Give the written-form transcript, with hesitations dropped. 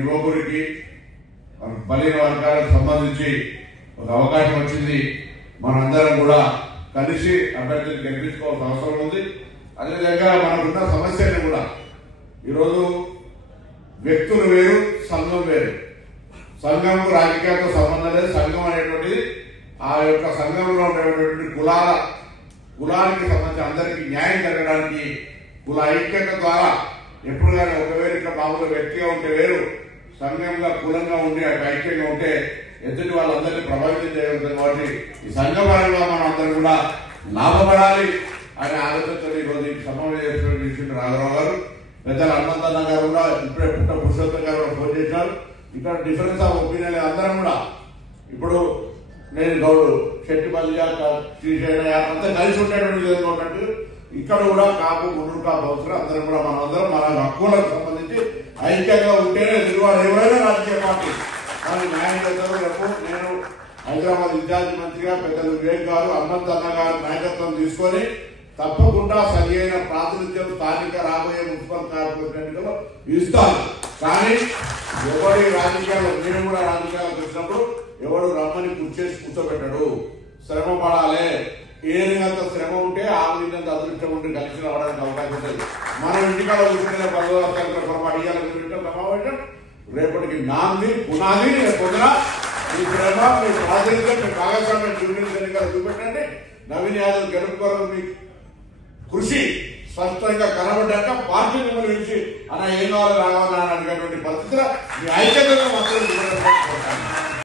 యువకుడికి బలహీన వర్గాలకు సంబంధించి ఒక అవకాశం వచ్చింది. మనందరం కూడా కలిసి అభ్యర్థిని గెలిపించుకోవాల్సిన అవసరం ఉంది. అదేవిధంగా మనకున్న సమస్యలు కూడా ఈరోజు వ్యక్తులు వేరు, సంఘం వేరు. సంఘం రాజకీయాలతో సంబంధం లేదు. సంఘం అనేటువంటిది ఆ యొక్క సంఘంలో ఉండేటువంటి కులానికి సంబంధించి అందరికీ న్యాయం జరగడానికి కుల ఐక్యత ద్వారా ఎప్పుడు కానీ ఒకవేళ ఇట్లా మామూలు వ్యక్తిగా ఉంటే వేరు, సంఘంగా కులంగా ఉండి అక్కడ ఐక్యంగా ఉంటే ఎదుటి వాళ్ళందరినీ ప్రభావితం చేయగలుగుతుంది. కాబట్టి ఈ సంఘపరంగా మనం అందరూ కూడా లాభపడాలి అనే ఆలోచనతో ఈరోజు ఈ సమావేశం చేసిన రాఘరావు గారు, పెద్దల హనుమంతన్న గారు కూడా ఇప్పుడే పురుషోత్తం గారు కూడా ఫోన్ చేశారు. ఇక్కడ డిఫరెన్స్ ఆఫ్ ఒపీనియన్ అందరం కూడా ఇప్పుడు నేను గౌడు శెట్టిపల్లి శ్రీశైల అంతా కలిసి ఉండేటువంటి విధంగా ఉన్నట్టు ఇక్కడ కూడా కాపు గుండూరు కాపు అవసరం అందరం కూడా మనందరం మన హక్కులకు సంబంధించి ఐక్యంగా ఉంటేనే ఎదురువాడు ఎవరైనా రాజకీయ పార్టీ దానికి న్యాయం చేస్తారు. రేపు నేను హైదరాబాద్ ఇన్ఛార్జి మంత్రిగా పెద్దలు వివేక్ గారు, హనుమంతన్న గారు నాయకత్వం తీసుకొని తప్పకుండా సరియైన ప్రాతినిధ్యం స్థానిక రాబోయే మున్సిపల్ కార్పొరేషన్ ఎన్నికల్లో ఇస్తాను. కానీ ఎవరి రాజకీయాలు నేను కూడా రాజకీయాలకు వచ్చినప్పుడు ఎవడు రమ్మని కూర్చేసి కూర్చోబెట్టాడు. శ్రమ పడాలి. ఏరినంత శ్రమ ఉంటే ఆవినంత అదృష్టం ఉంటే కలిసి రావడానికి అవకాశం ఉంటుంది. మనం ఇంటికాడ కూర్చునే సమావేశం రేపటికి నాంది పునాది పొద్దున మీ శ్రమ మీ ప్రాతినిధ్యం మీ భాగస్వామ్యం చూపెట్టండి. నవీన్ యాదవ్ గెలుపుకోవడం మీ కృషి స్పష్టంగా కనబడ్డాక పార్టీ మిమ్మల్ని పిలిచి అన్న ఏం కావాలి రావాలని అడిగేటువంటి పరిస్థితిలో మీ ఐక్యతగా మాత్రం